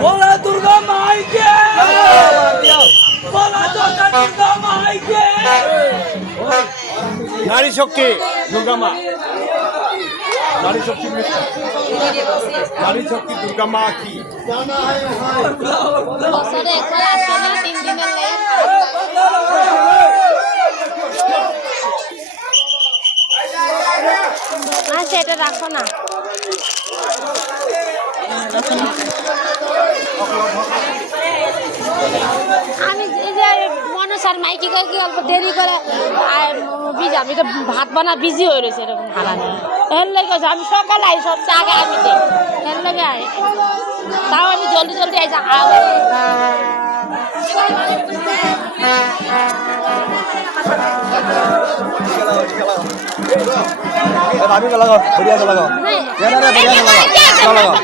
बोला दुर्गा माई के, बोला दुर्गा माई के। নারী শক্তি দুর্গা মা, নারী শক্তি, নারী শক্তি দুর্গা মা কি বছরে একবার আসে না, 3 দিনের লেগে। আচ্ছা, এটা রাখো না। আমি এই যে মনসার মাইকি করে কি অল্প দেরি করে বিজি, আমি তো ভাত বানা বিজি হয়ে রয়েছে এরকম হারানো। এর লেগে আমি সকালে আই, সবচেয়ে আগে আমি দিই, এর লেগে আই। তাও আমি জলদি জলদি আইসা ভাবি লাগাও, बढ़िया से लगाओ, ये ना बढ़िया से लगाओ, लगाओ।